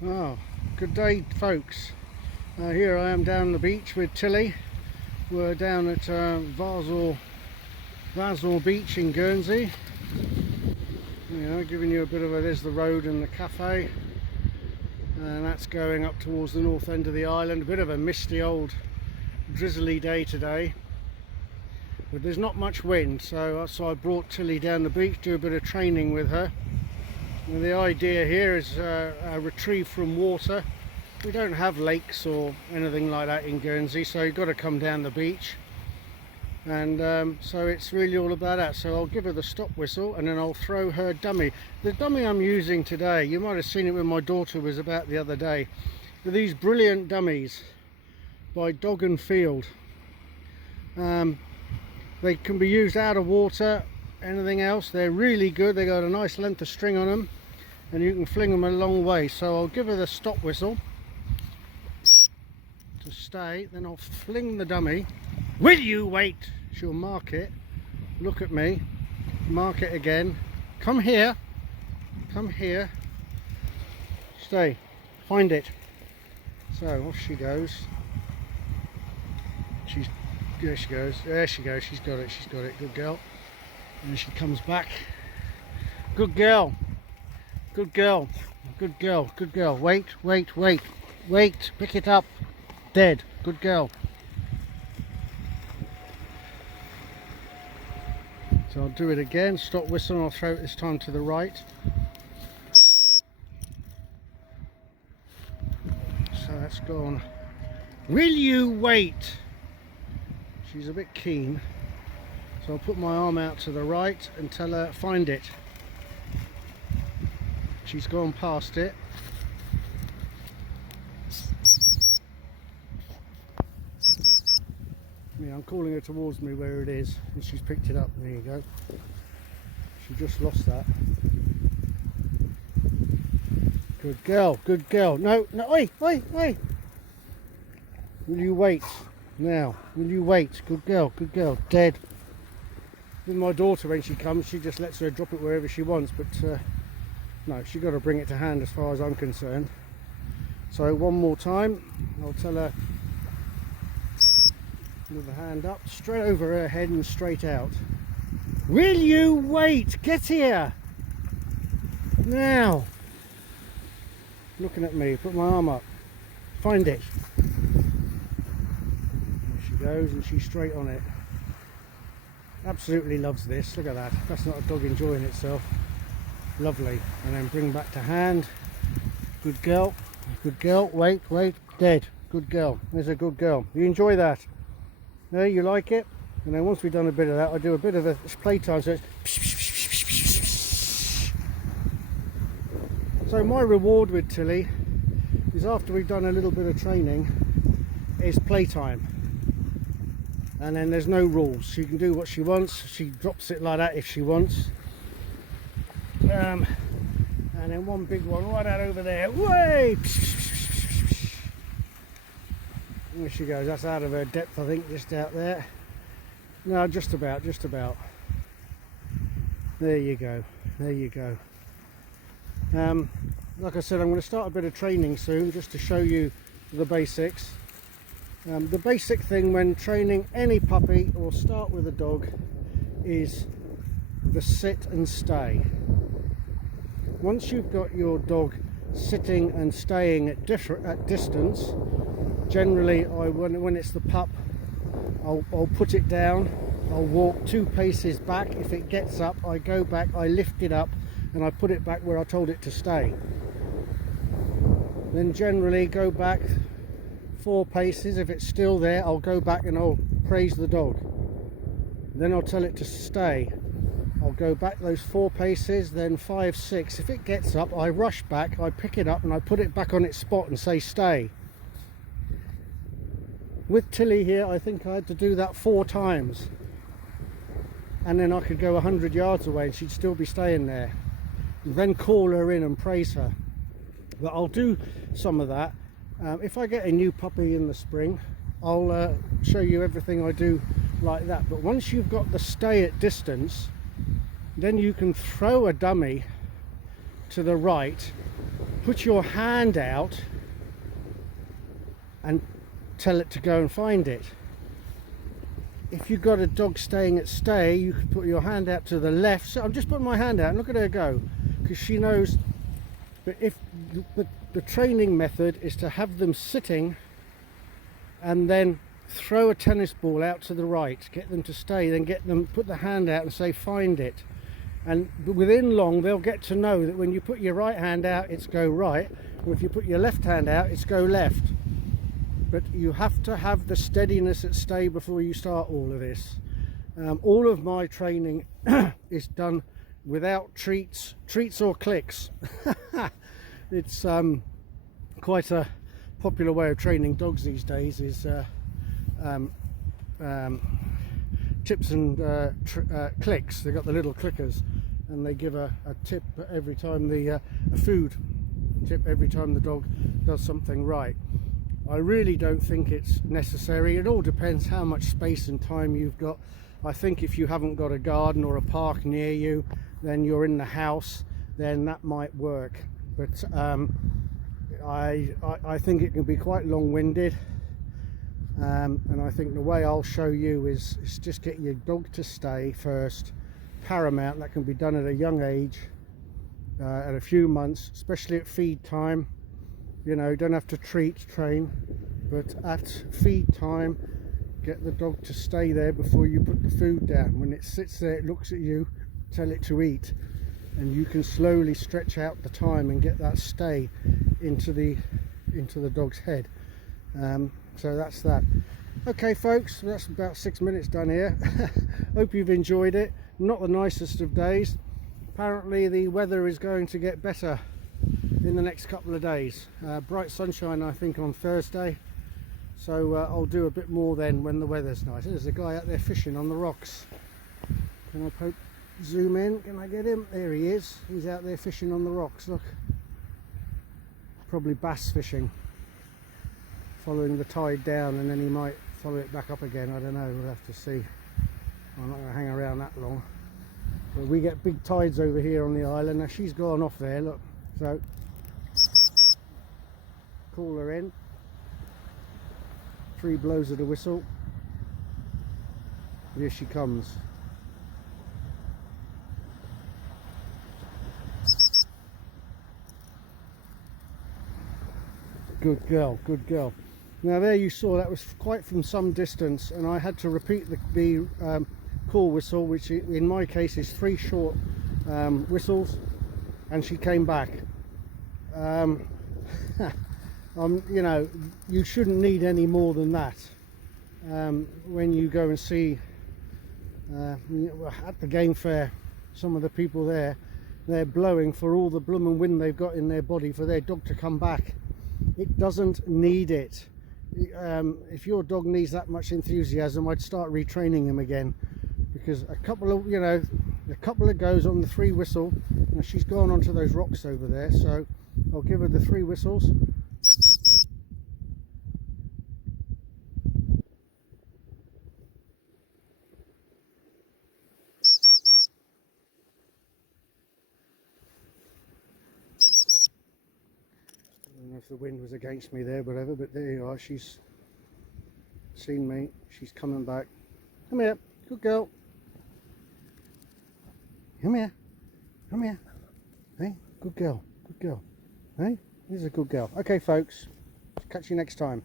Oh, good day, folks. Here I am down the beach with Tilly. We're down at Vazon Beach in Guernsey. Giving you a bit of there's the road and the cafe, and that's going up towards the north end of the island. A bit of a misty, old, drizzly day today, but there's not much wind, so I brought Tilly down the beach, do a bit of training with her. And the idea here is a retrieve from water. We don't have lakes or anything like that in Guernsey, so you've got to come down the beach, and so it's really all about that. So I'll give her the stop whistle and then I'll throw her dummy. The dummy I'm using today, you might have seen it when my daughter was about the other day. They're these brilliant dummies by Dog and Field. They can be used out of water, anything else. They're really good. They got a nice length of string on them and you can fling them a long way. So I'll give her the stop whistle to stay, then I'll fling the dummy. Will you wait? She'll mark it, look at me, mark it again, come here, stay, find it. So off she goes. There she goes, she's got it, good girl. And she comes back. Good girl, good girl, good girl, good girl. Wait, pick it up. Dead, good girl. So I'll do it again, stop whistle, and I'll throw it this time to the right. So that's gone. Will you wait? She's a bit keen, so I'll put my arm out to the right and tell her find it. She's gone past it. Yeah, I'm calling her towards me where it is, and she's picked it up. There you go. She just lost that. Good girl, good girl. No, wait. Will you wait? Now, will you wait? Good girl, dead. With my daughter, when she comes, she just lets her drop it wherever she wants, but no, she's got to bring it to hand as far as I'm concerned. So one more time, I'll tell her with the hand up, straight over her head and straight out. Will you wait? Get here! Now! Looking at me, put my arm up. Find it. There she goes, and she's straight on it. Absolutely loves this. Look at that. That's not a dog enjoying itself. Lovely. And then bring back to hand. Good girl. Good girl. Wait. Dead. Good girl. There's a good girl. You enjoy that? No, you like it? And then once we've done a bit of that, I do a bit of a playtime, so it's so my reward with Tilly is, after we've done a little bit of training, is playtime. And then there's no rules. She can do what she wants. She drops it like that if she wants. And then one big one right out over there. Way! There she goes. That's out of her depth, I think, just out there. No, just about. There you go. Like I said, I'm going to start a bit of training soon, just to show you the basics. The basic thing when training any puppy or start with a dog is the sit and stay. Once you've got your dog sitting and staying at distance, generally when it's the pup, I'll put it down, I'll walk 2 paces back. If it gets up, I go back, I lift it up and I put it back where I told it to stay. Then generally go back 4 paces. If it's still there, I'll go back and I'll praise the dog. Then I'll tell it to stay. I'll go back those 4 paces, then 5, 6. If it gets up, I rush back, I pick it up and I put it back on its spot and say stay. With Tilly here, I think I had to do that 4 times. And then I could go 100 yards away and she'd still be staying there. And then call her in and praise her. But I'll do some of that. If I get a new puppy in the spring, I'll show you everything I do like that. But once you've got the stay at distance, then you can throw a dummy to the right, put your hand out and tell it to go and find it. If you've got a dog staying at stay, you can put your hand out to the left. So I'm just putting my hand out and look at her go, because she knows. But if the training method is to have them sitting and then throw a tennis ball out to the right, get them to stay, then get them, put the hand out and say find it. And within long they'll get to know that when you put your right hand out it's go right, or if you put your left hand out it's go left. But you have to have the steadiness at stay before you start all of this. All of my training is done without treats or clicks. It's quite a popular way of training dogs these days, is tips and clicks. They've got the little clickers, and they give a tip every time a food tip every time the dog does something right. I really don't think it's necessary. It all depends how much space and time you've got. I think if you haven't got a garden or a park near you, then you're in the house, then that might work. But I think it can be quite long-winded, and I think the way I'll show you is just get your dog to stay first, paramount. That can be done at a young age, at a few months, especially at feed time. You know, don't have to train, but at feed time, get the dog to stay there before you put the food down. When it sits there, it looks at you, tell it to eat, and you can slowly stretch out the time and get that stay into the dog's head. So that's that. Okay folks, that's about 6 minutes done here. Hope you've enjoyed it. Not the nicest of days. Apparently the weather is going to get better in the next couple of days. Bright sunshine I think on Thursday, so I'll do a bit more then when the weather's nice. There's a guy out there fishing on the rocks. Can I zoom in? Can I get him? There he is. He's out there fishing on the rocks. Look, probably bass fishing, following the tide down, and then he might follow it back up again. I don't know, we'll have to see. I'm not going to hang around that long. But we get big tides over here on the island. Now she's gone off there, look. So call her in, 3 blows of the whistle, here she comes. Good girl, good girl. Now there you saw that was quite from some distance, and I had to repeat the call whistle, which in my case is 3 short whistles, and she came back. You know, you shouldn't need any more than that. When you go and see at the game fair, some of the people there, they're blowing for all the blooming wind they've got in their body for their dog to come back. It doesn't need it. If your dog needs that much enthusiasm, I'd start retraining him again, because a couple of goes on the 3 whistle. Now she's gone onto those rocks over there, so I'll give her the 3 whistles. I don't know if the wind was against me there, whatever, but there you are. She's seen me. She's coming back. Come here, good girl. Come here. Come here. Hey, good girl. Good girl. Hey, this is a good girl. Okay, folks. Catch you next time.